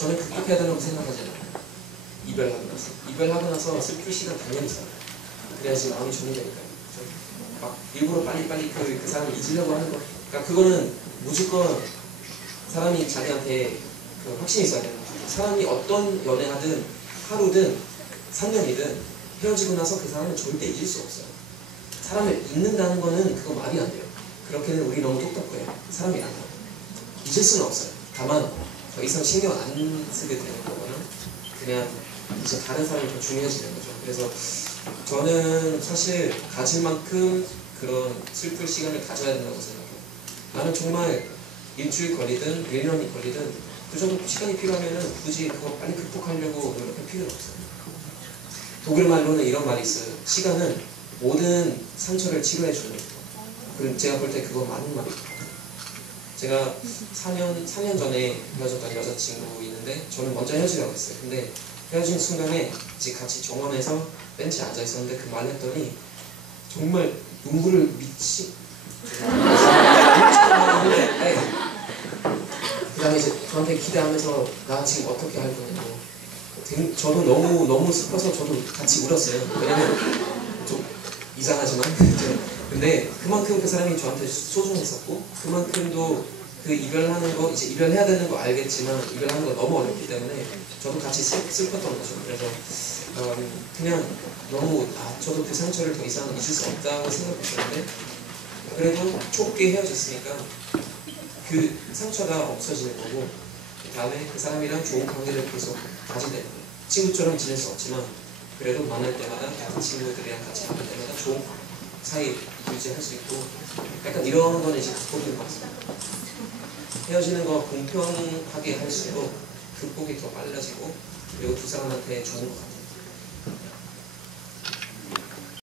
저는 극복해야 된다고 생각하지 않아요. 이별하고 나서. 이별하고 나서 슬플 시간 당연히 있어요. 그래야지 마음이 정리되니까요. 저막 일부러 빨리빨리 그, 그 사람을 잊으려고 하는 거. 그러니까 그거는 무조건 사람이 자기한테 그 확신이 있어야 돼요. 사람이 어떤 연애하든 하루든 3년이든 헤어지고 나서 그 사람은 절대 잊을 수 없어요. 사람을 잊는다는 거는 그거 말이 안 돼요. 그렇게는 우리 너무 똑똑해요. 사람이 안 돼요. 잊을 수는 없어요. 다만 더 이상 신경 안 쓰게 되는 거거는 그냥 이제 다른 사람이 더 중요해지는 거죠. 그래서 저는 사실 가질 만큼 그런 슬플 시간을 가져야 된다고 생각해요. 나는 정말 일주일 걸리든 1년이 걸리든 그 정도 시간이 필요하면은 굳이 그거 빨리 극복하려고 노력할 필요는 없어요. 독일 말로는 이런 말이 있어요. 시간은 모든 상처를 치료해주는. 그럼 제가 볼 때 그거 맞는 말이에요. 제가 4년, 4년 전에 헤어졌던 여자친구 있는데 저는 먼저 헤어지려고 했어요. 근데 헤어진 순간에 이제 같이 정원에서 벤치에 앉아 있었는데 그말 했더니 정말 눈물을 미치 그 다음에 이제 저한테 기대하면서 나 지금 어떻게 할 거냐고. 저도 너무 너무 슬퍼서 저도 같이 울었어요. 왜냐면 좀 이상하지만. 근데 그만큼 그 사람이 저한테 소중했었고 그만큼도 그 이별하는 거 이제 이별해야 되는 거 알겠지만 이별하는 거 너무 어렵기 때문에 저도 같이 슬, 슬펐던 거죠. 그래서 음, 그냥 너무 아 저도 그 상처를 더 이상 잊을 수 없다고 생각했었는데 그래도 좁게 헤어졌으니까 그 상처가 없어지는 거고 그 다음에 그 사람이랑 좋은 관계를 계속 가지게 되는 거예요. 친구처럼 지낼 수 없지만 그래도 만날 때마다 다른 친구들이랑 같이 만날 때마다 좋은 사이 유지할 수 있고 약간 이런 거는 이제 극복인 것 같습니다 헤어지는 거 공평하게 할수록 극복이 더 빨라지고 그리고 두 사람한테 좋은 것 같아요